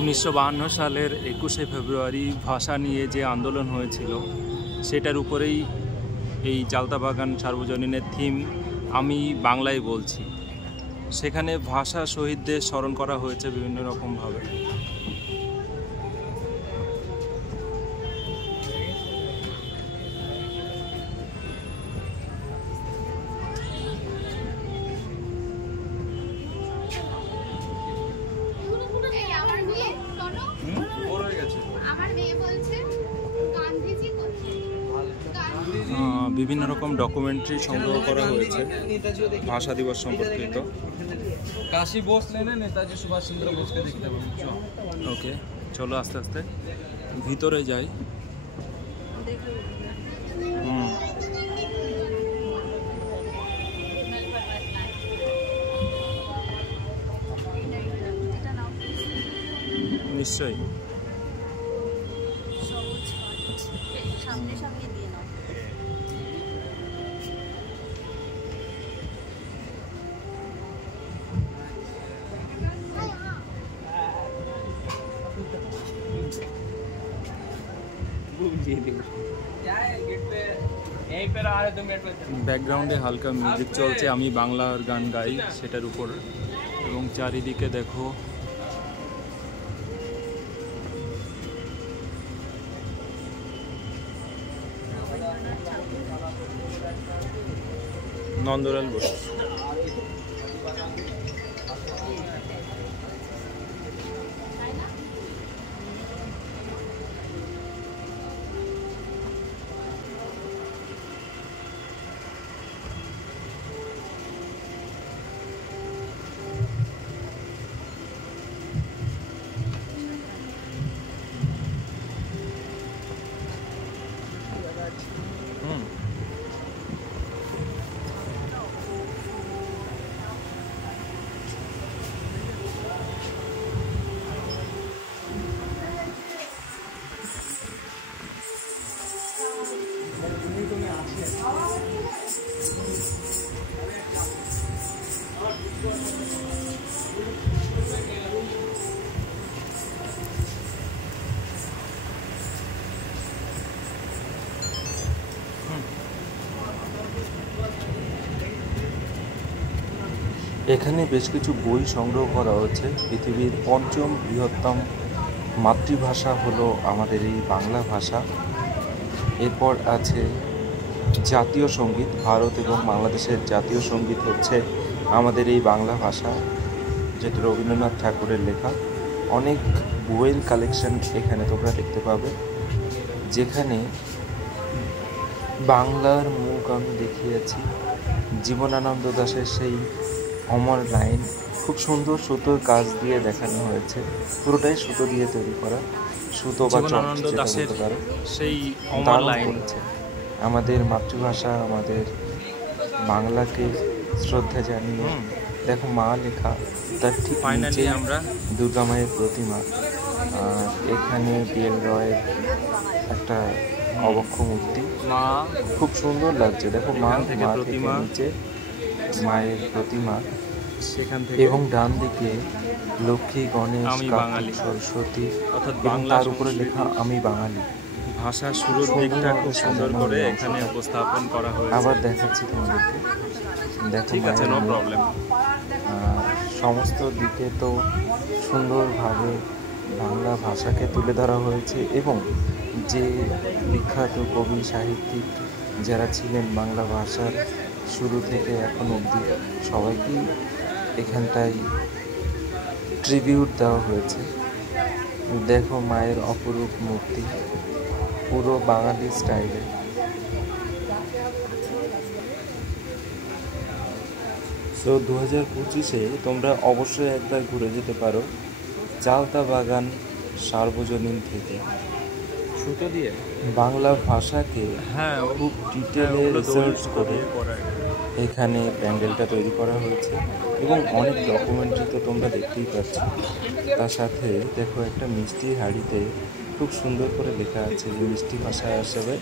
উনিশশো 1952 সালের 21শে ফেব্রুয়ারি ভাষা নিয়ে যে আন্দোলন হয়েছিল সেটার উপরেই এই চালতাবাগান সার্বজনীনের থিম আমি বাংলায় বলছি। সেখানে ভাষা শহীদদের স্মরণ করা হয়েছে বিভিন্ন রকমভাবে। বিভিন্ন রকম ডকুমেন্টারি সংগ্রহ করা হয়েছে ভাষা দিবস সম্পর্কিত। কাশী বোস লেনে নেতাজি সুভাষ চন্দ্র বোসকে দেখতে পাবো। ওকে, চলো আস্তে আস্তে ভিতরে যাই। নিশ্চয়ই। ব্যাকগ্রাউন্ডে হালকা মিউজিক চলছে, আমি বাংলার গান গাই সেটার উপর। এবং চারিদিকে দেখো নন্দলাল বোস। এখানে বেশ কিছু বই সংগ্রহ করা হচ্ছে। পৃথিবীর ৫ম বৃহত্তম মাতৃভাষা হলো আমাদের এই বাংলা ভাষা। এরপর আছে জাতীয় সঙ্গীত, ভারত এবং বাংলাদেশের জাতীয় সঙ্গীত হচ্ছে আমাদের এই বাংলা ভাষা, যেটা রবীন্দ্রনাথ ঠাকুরের লেখা। অনেক বইয়ের কালেকশন এখানে তোমরা দেখতে পাবে, যেখানে বাংলার মুখ আমি দেখিয়েছি জীবনানন্দ দাশের সেই অমর লাইন খুব সুন্দর সুতোর কাজ দিয়ে দেখানো হয়েছে। পুরোটাই সুতো দিয়ে তৈরি করা, সুতো বা জীবনানন্দ দাশের সেই অমর লাইন করেছে। আমাদের মাতৃভাষা, আমাদের বাংলাকে শ্রদ্ধা জানিয়ে দেখো মা লেখা, তার ঠিক নিচে আমরা দুর্গা মায়ের প্রতিমা। আর এখানে বিএল রয়ের একটা অবক্ষ মূর্তি, মা খুব সুন্দর লাগছে। দেখো মা থেকে প্রতিমা, নিচে মায়ের প্রতিমা, সেখান থেকে এবং ডান দিকে লক্ষ্মী, গণেশ, কার্তিক, সরস্বতী, অর্থাৎ তার উপরে লেখা আমি বাঙালি। ভাষা শুরুর দিকটা খুব সুন্দর করে এখানে উপস্থাপন করা হয়েছে। আবার দেখাচ্ছি তোমাদেরকে, দেখো ঠিক আছে, নো প্রবলেম। সমস্ত দিকে তো সুন্দরভাবে বাংলা ভাষাকে তুলে ধরা হয়েছে এবং যে বিখ্যাত কবি সাহিত্যিক যারা ছিলেন বাংলা ভাষার শুরু থেকে এখন অবধি সবাইকেই এখানটায় ট্রিবিউট দেওয়া হয়েছে। দেখো মায়ের অপরূপ মূর্তি, পুরো বাঙালি স্টাইলে। সো 2025-এ তোমরা অবশ্যই একবার ঘুরে যেতে পারো চালতা বাগান সার্বজনীন থেকে। সুতো দিয়ে বাংলা ভাষাকে হ্যাঁ খুব ডিটেলে রিসার্চ করে এখানে প্যান্ডেলটা তৈরি করা হয়েছে এবং অনেক ডকুমেন্টারি তো তোমরা দেখতেই পাচ্ছ। তার সাথে দেখো একটা মিষ্টি হাঁড়িতে খুব সুন্দর করে লেখা আছে যে মিষ্টি ভাষা হিসাবে